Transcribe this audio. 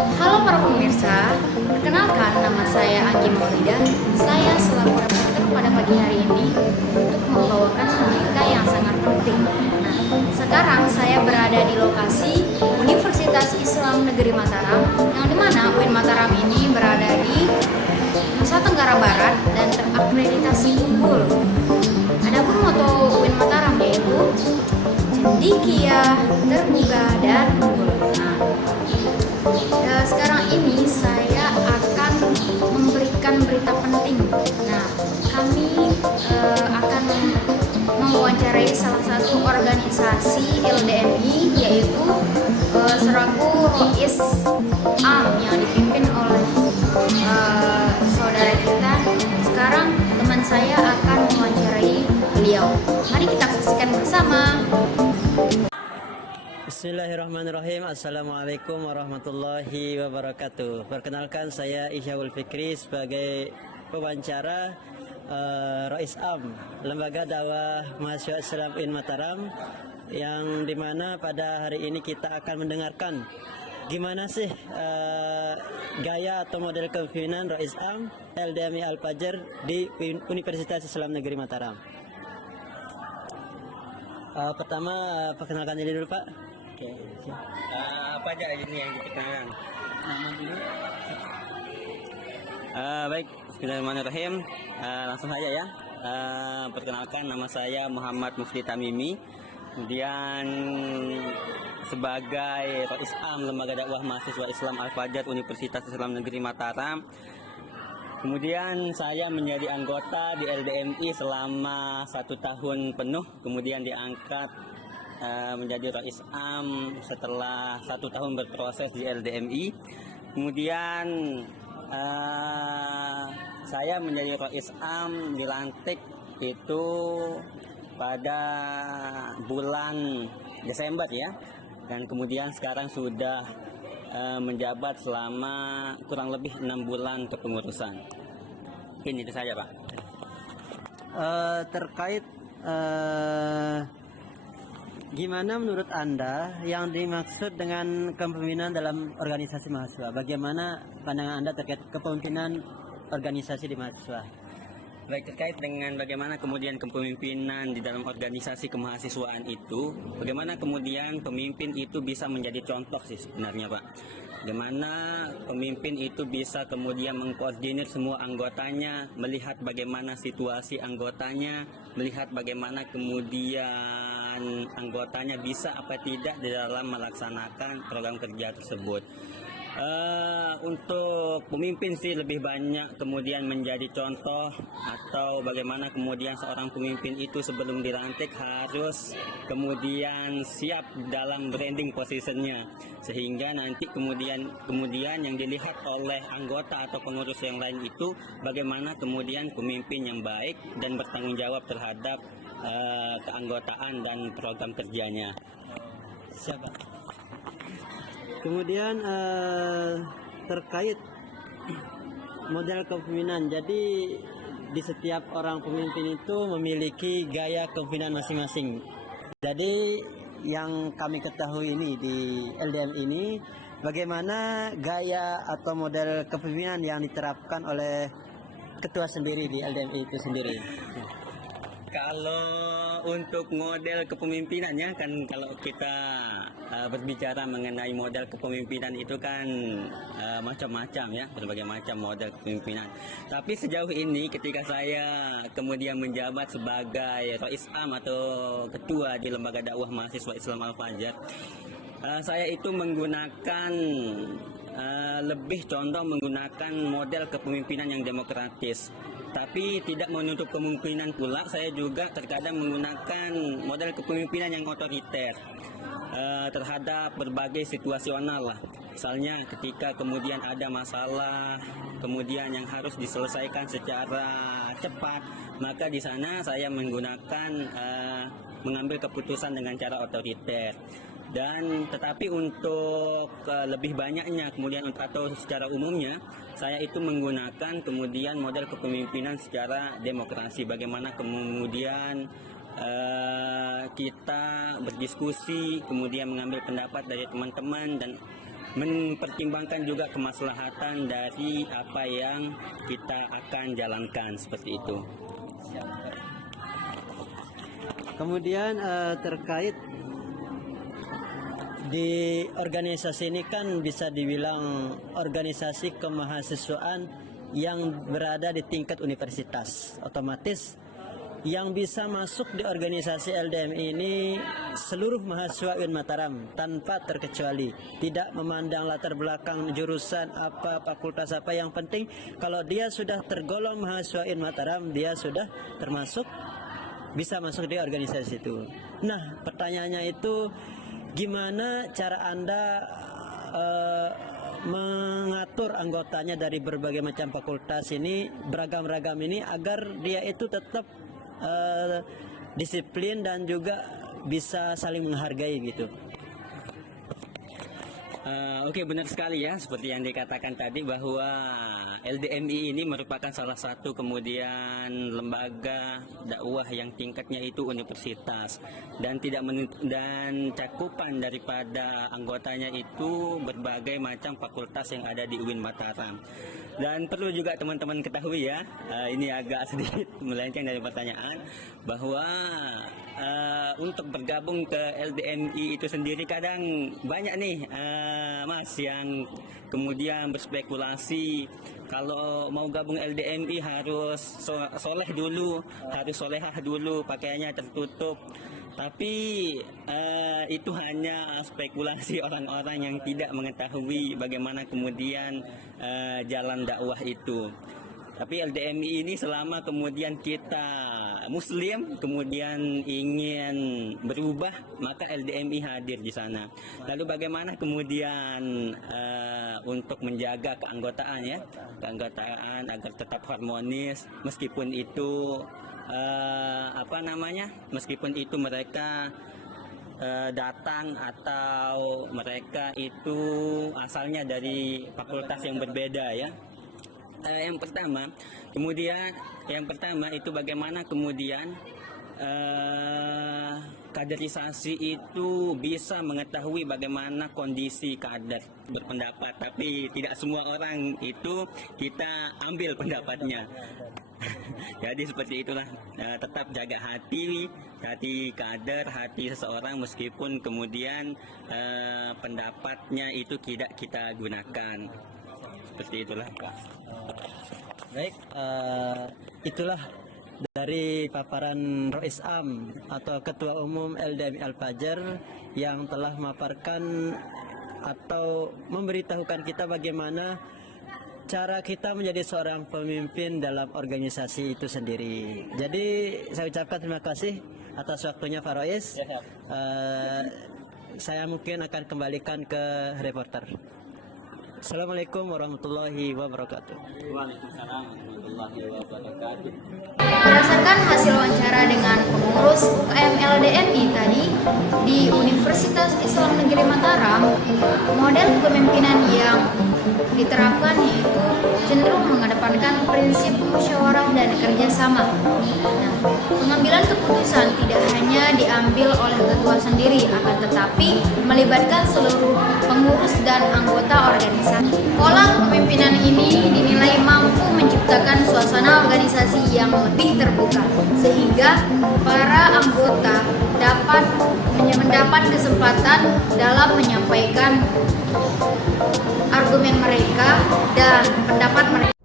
Halo para pemirsa, perkenalkan nama saya Anggi Maulida. Saya selaku reporter pada pagi hari ini untuk membawakan berita yang sangat penting. Nah, sekarang saya berada di lokasi Universitas Islam Negeri Mataram, yang dimana UIN Mataram ini berada di Nusa Tenggara Barat dan terakreditasi unggul. Adapun moto UIN Mataram yaitu cendekia, terbuka, dan unggul. Sekarang ini saya akan memberikan berita penting. Nah, kami akan mewawancarai salah satu organisasi LDMI, yaitu selaku Rois Am yang dipimpin oleh saudara kita. Sekarang teman saya akan mewawancarai beliau. Mari kita saksikan bersama. Bismillahirrahmanirrahim. Assalamualaikum warahmatullahi wabarakatuh. Perkenalkan, saya Isyaul Fikri sebagai pewawancara Rois Am, Lembaga Dakwah Mahasiswa Islam UIN Mataram, yang dimana pada hari ini kita akan mendengarkan gimana sih gaya atau model kepemimpinan Rois Am LDMI Al-Fajar di Universitas Islam Negeri Mataram. Pertama, perkenalkan diri dulu, Pak. Oke. Apa aja ini yang diperkenalkan? Baik, bismillahirrahmanirrahim. Langsung saja ya. Perkenalkan, nama saya Muhammad Mufti Tamimi. Kemudian sebagai Rois Am Lembaga Dakwah Mahasiswa Islam Al-Fajar Universitas Islam Negeri Mataram. Kemudian saya menjadi anggota di LDMI selama 1 tahun penuh. Kemudian diangkat menjadi Rois Am setelah 1 tahun berproses di LDMI. Kemudian saya menjadi Rois Am dilantik itu pada bulan Desember ya, dan kemudian sekarang sudah menjabat selama kurang lebih 6 bulan kepengurusan. Ini itu saja, Pak. Terkait gimana menurut Anda yang dimaksud dengan kepemimpinan dalam organisasi mahasiswa? Bagaimana pandangan Anda terkait kepemimpinan organisasi di mahasiswa? Baik, terkait dengan bagaimana kemudian kepemimpinan di dalam organisasi kemahasiswaan itu, bagaimana kemudian pemimpin itu bisa menjadi contoh sih sebenarnya, Pak. Bagaimana pemimpin itu bisa kemudian mengkoordinir semua anggotanya, melihat bagaimana situasi anggotanya, melihat bagaimana kemudian anggotanya bisa apa tidak di dalam melaksanakan program kerja tersebut. Untuk pemimpin sih lebih banyak kemudian menjadi contoh, atau bagaimana kemudian seorang pemimpin itu sebelum dilantik harus kemudian siap dalam branding positionnya, sehingga nanti kemudian yang dilihat oleh anggota atau pengurus yang lain itu bagaimana kemudian pemimpin yang baik dan bertanggung jawab terhadap keanggotaan dan program kerjanya. Siapa? Kemudian terkait model kepemimpinan, jadi di setiap orang pemimpin itu memiliki gaya kepemimpinan masing-masing. Jadi yang kami ketahui ini di LDM ini, bagaimana gaya atau model kepemimpinan yang diterapkan oleh ketua sendiri di LDM itu sendiri? Kalau untuk model kepemimpinannya kan, kalau kita berbicara mengenai model kepemimpinan itu kan macam-macam ya, berbagai macam model kepemimpinan. Tapi sejauh ini ketika saya kemudian menjabat sebagai Rois Am atau ketua di Lembaga Dakwah Mahasiswa Islam Al-Fajar, saya itu menggunakan lebih condong menggunakan model kepemimpinan yang demokratis. Tapi tidak menutup kemungkinan pula saya juga terkadang menggunakan model kepemimpinan yang otoriter terhadap berbagai situasional lah. Misalnya ketika kemudian ada masalah kemudian yang harus diselesaikan secara cepat, maka di sana saya menggunakan mengambil keputusan dengan cara otoriter. Dan tetapi untuk lebih banyaknya kemudian atau secara umumnya saya itu menggunakan kemudian model kepemimpinan secara demokrasi, bagaimana kemudian kita berdiskusi, kemudian mengambil pendapat dari teman-teman, dan mempertimbangkan juga kemaslahatan dari apa yang kita akan jalankan seperti itu. Kemudian terkait di organisasi ini kan bisa dibilang organisasi kemahasiswaan yang berada di tingkat universitas. Otomatis yang bisa masuk di organisasi LDMI ini seluruh mahasiswa UIN Mataram tanpa terkecuali, tidak memandang latar belakang jurusan apa, fakultas apa. Yang penting kalau dia sudah tergolong mahasiswa UIN Mataram, dia sudah termasuk bisa masuk di organisasi itu. Nah, pertanyaannya itu gimana cara Anda mengatur anggotanya dari berbagai macam fakultas ini, beragam-ragam ini, agar dia itu tetap disiplin dan juga bisa saling menghargai gitu. Oke, benar sekali ya, seperti yang dikatakan tadi bahwa LDMI ini merupakan salah satu kemudian lembaga dakwah yang tingkatnya itu universitas, dan dan cakupan daripada anggotanya itu berbagai macam fakultas yang ada di UIN Mataram. Dan perlu juga teman-teman ketahui ya, ini agak sedikit melenceng dari pertanyaan, bahwa untuk bergabung ke LDMI itu sendiri kadang banyak nih Mas yang kemudian berspekulasi kalau mau gabung LDMI harus soleh dulu, harus solehah dulu, pakaiannya tertutup. Tapi itu hanya spekulasi orang-orang yang tidak mengetahui bagaimana kemudian jalan dakwah itu. Tapi LDMI ini selama kemudian kita Muslim kemudian ingin berubah, maka LDMI hadir di sana. Lalu bagaimana kemudian untuk menjaga keanggotaan ya, keanggotaan agar tetap harmonis meskipun itu meskipun itu mereka datang atau mereka itu asalnya dari fakultas yang berbeda ya. Yang pertama itu bagaimana kemudian kaderisasi itu bisa mengetahui bagaimana kondisi kader berpendapat, tapi tidak semua orang itu kita ambil pendapatnya. Jadi seperti itulah, tetap jaga hati kader, hati seseorang meskipun kemudian pendapatnya itu tidak kita gunakan. Seperti itulah. Baik, itulah dari paparan Rois Am atau Ketua Umum LDMI Al-Fajar yang telah memaparkan atau memberitahukan kita bagaimana cara kita menjadi seorang pemimpin dalam organisasi itu sendiri. Jadi saya ucapkan terima kasih atas waktunya Pak Rois. Saya mungkin akan kembalikan ke reporter. Assalamualaikum warahmatullahi wabarakatuh. Waalaikumsalam warahmatullahi wabarakatuh. Berdasarkan hasil wawancara dengan pengurus UKM LDMI tadi di Universitas Islam Negeri Mataram, model kepemimpinan yang diterapkan yaitu cenderung mengedepankan prinsip musyawarah dan kerjasama. Nah, pengambilan keputusan tidak hanya diambil oleh ketua sendiri, akan tetapi melibatkan seluruh pengurus dan anggota organisasi. Pola kepemimpinan ini dinilai mampu menciptakan suasana organisasi yang lebih terbuka, sehingga para anggota dapat mendapat kesempatan dalam menyampaikan argumen mereka dan pendapat mereka.